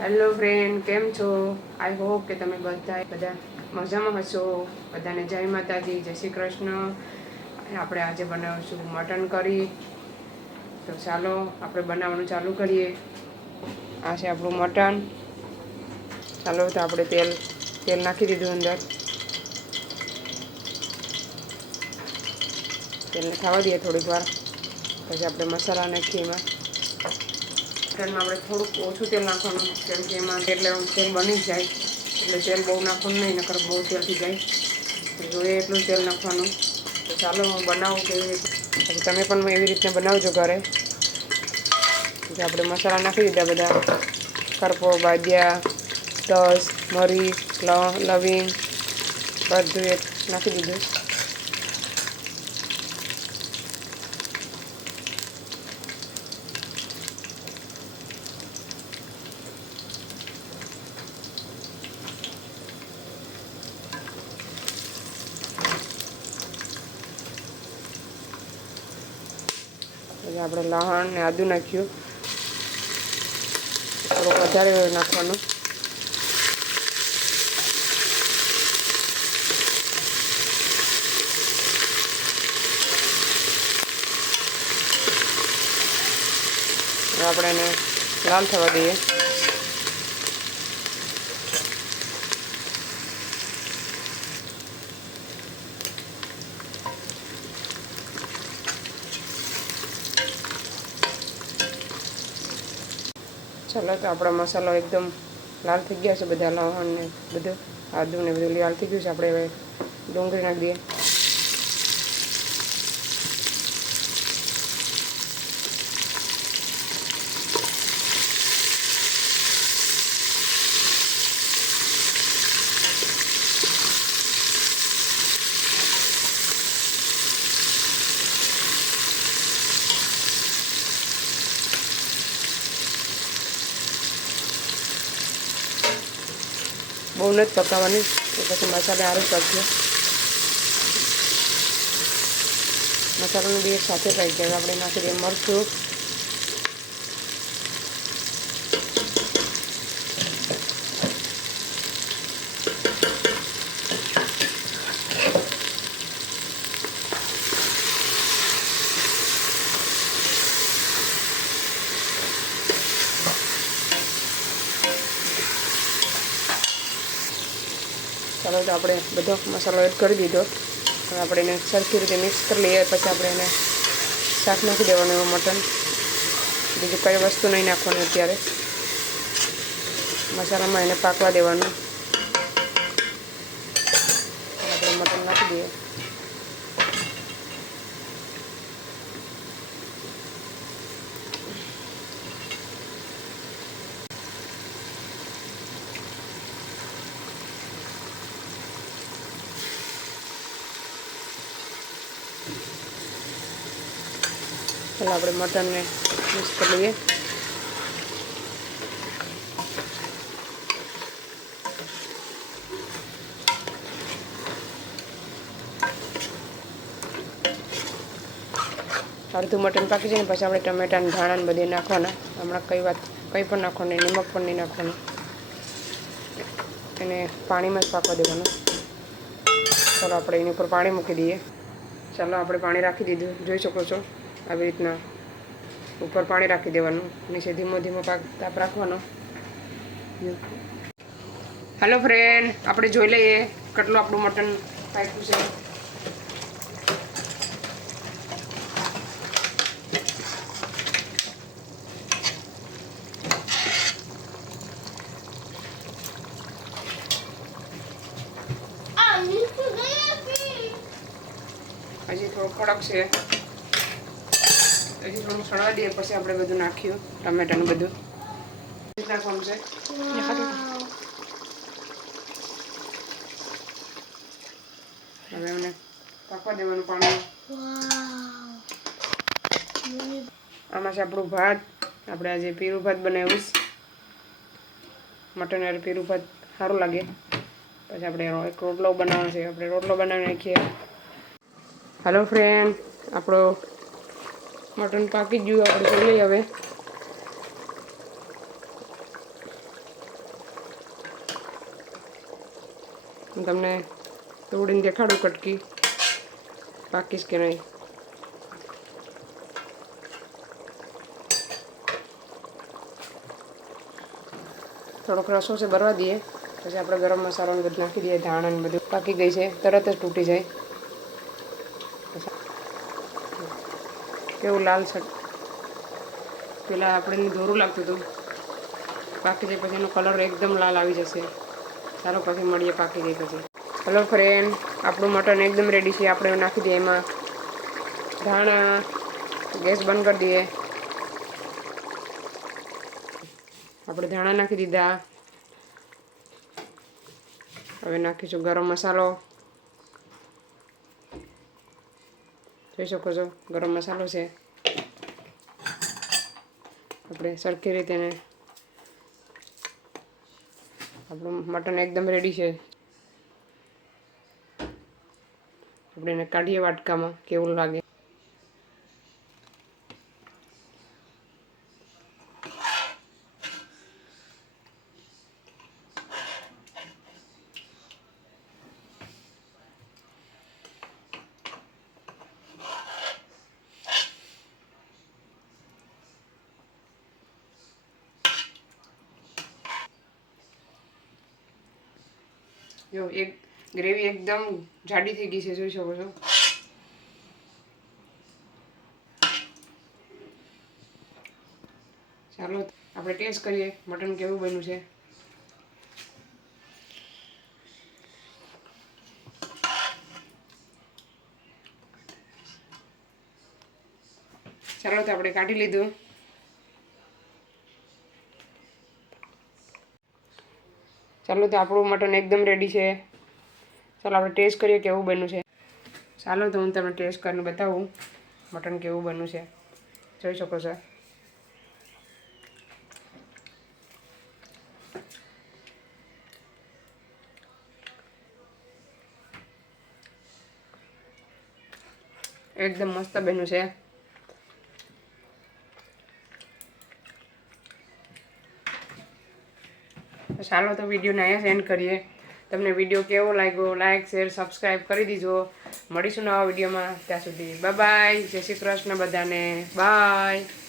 Hello friend કેમ છો? I hope કે તમે બધા બધા મજામાં હશો. બધાને જય માતાજી, જય શ્રી કૃષ્ણ. આપણે આજે બનાવીશું મટન કરી તો ચાલો, આપણે બનાવવાનું ચાલુ કરીએ. આ છે આપણું મટન. ચાલો, તો આપણે તેલ તેલ નાખી દીધું અંદર. તેલને ખાવા દઈએ થોડીક વાર. પછી આપણે મસાલા નાખીએ એમાં. મટનમાં આપણે થોડુંક ઓછું તેલ નાખવાનું કેમ કે એમાં એટલે તેલ બની જાય. એટલે તેલ બહુ નાખવાનું નહીં, નકર બહુ તેલથી જાય. જોઈએ એટલું તેલ નાખવાનું. તો ચાલો હું બનાવું રીતે. તમે પણ એવી રીતના બનાવજો ઘરે. જે આપણે મસાલા નાખી દીધા બધા. કરપો બાદિયા તસ મરી લવિંગ. બધું નાખી દીધું. આપણે લહણ ને આદું નાખ્યું. થોડુંક વધારે નાખવાનું. આપણે એને લાલ થવા દઈએ. ચાલો, તો આપણો મસાલો એકદમ લાલ થઈ ગયા છે, બધા લવણ ને બધું આદુ ને બધું લાલ થઈ ગયું છે. આપણે હવે ડુંગળી નાખી દઈએ બહુ નથી પકાવવાની. પછી મસાલા સારું કરજો મસાલાનું બી સાથે પાઈ જાય આપણે નાખી દઈએ મરચું ચાલો તો આપણે બધો મસાલો એડ કરી દીધો. હવે આપણે એને સરખી રીતે મિક્સ કરી લઈએ, પછી આપણે એને શાક નાખી દેવાનું એવું મટન. બીજું કઈ વસ્તુ નહીં નાખવાની અત્યારે. મસાલામાં એને પાકવા દેવાનું આપણે મટન નાખી દઈએ ચાલો આપણે મટનને મિક્સ કરી લઈએ. અડધું મટન પાકી જાય ને પછી આપણે ટમેટાને ધાણાને બધે નાખવાના. હમણાં કઈ વાત કંઈ પણ નાખવાનું નહીં, નિમક પણ નહીં નાખવાનું. એને પાણીમાં જ પાકવા દેવાનું. ચાલો આપણે એની ઉપર પાણી મૂકી દઈએ. ચાલો આપણે પાણી રાખી દીધું. જોઈ શકો છો. આવી રીતના ઉપર પાણી રાખી દેવાનું નીચે ધીમો ધીમો પાક તાપ રાખવાનો. હેલો ફ્રેન્ડ આપણે જોઈ લઈએ કેટલું આપણું મટન પાક્યું છે. હજી થોડો કડક છે. હજી થોડું સળવા દઈએ પછી આપણે બધું નાખ્યું ટમેટાનું બધું. નાખવાનું છે? હવે એમને પાકવા દેવાનું પાણી. આમાં છે આપણું ભાત. આપણે આજે પીરું ભાત બનાવ્યું મટન યાર પીરું ભાત સારું લાગે. પછી આપણે એક રોટલો બનાવવાનો છે. આપણે રોટલો બનાવી નાખીએ. હેલો ફ્રેન્ડ આપણો મટન પાકી જ ગયું, આપણે જોઈ લઈએ હવે તમને તોડીને દેખાડું કટકી. પાકીશ કે નહીં? થોડોક રસો છે, ભરવા દઈએ. પછી આપણે ગરમ મસાલો બધું નાખી દઈએ ધાણા ને બધું. પાકી ગઈ છે, તરત જ તૂટી જાય. કેવું લાલ છટ પેલા આપણે દોરું લાગતું હતું. પાકી જાય પછી એનો કલર એકદમ લાલ આવી જશે. ચાલો પછી મળીએ પાકી જાય પછી. હલો ફ્રેન્ડ આપણું મટન એકદમ રેડી છે. આપણે નાખી દઈએ એમાં. ધાણા. ગેસ બંધ કરી દઈએ. આપણે ધાણા નાખી દીધા. હવે નાખીશું ગરમ મસાલો. જોઈ શકો છો ગરમ મસાલો છે આપણે સરખી રીતે એને આપણું મટન એકદમ રેડી છે આપણે એને કાઢીએ વાટકામાં કેવું લાગે જો, એક ગ્રેવી એકદમ જાડી થઈ ગઈ છે, જોઈ શકો છો. ચાલો, આપણે ટેસ્ટ કરીએ મટન કેવું બન્યું છે. ચાલો, તો આપણે કાઢી લીધું. ચાલો તો આપણું મટન એકદમ રેડી છે. ચાલો આપણે ટેસ્ટ કરીએ કેવું બન્યું છે. ચાલો તો હું તમને ટેસ્ટ કરીને બતાવું મટન કેવું બન્યું છે. જોઈ શકો છો. એકદમ મસ્ત બન્યું છે. ચાલો તો વિડીયોને અહીંયા સેન્ડ કરીએ. તમને વીડિયો કેવો લાગ્યો લાઇક શેર સબસ્ક્રાઈબ કરી દીજો. મળીશું નવા વિડીયોમાં. ત્યાં સુધી બાય જય શ્રી કૃષ્ણ બધાને. બાય